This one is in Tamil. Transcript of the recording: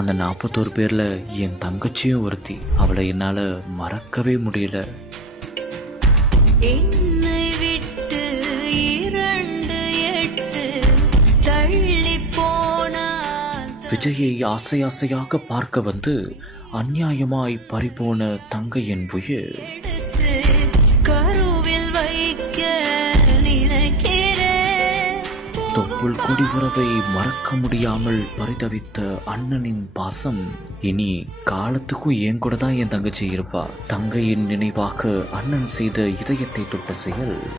அந்த 41 பேர்ல என் தங்கச்சியும் ஒருத்தி. அவளை என்னால மறக்கவே முடியல. என்னை விட்டு 2 தள்ளி போனான். விஜயை ஆசை ஆசையாக பார்க்க வந்து அநியாயமாய் பறிபோன தங்கையின் உயிர் எடுத்து கருவில் வைக்க நினைக்கிறேன். தொப்புள் கொடி உறவை மறக்க முடியாமல் பரிதவித்த அண்ணனின் பாசம் இனி காலத்துக்கும் என் கூட தான் என் தங்கச்சி இருப்பா. தங்கையின் நினைவாக அண்ணன் செய்த இதயத்தை தொட்ட செயல்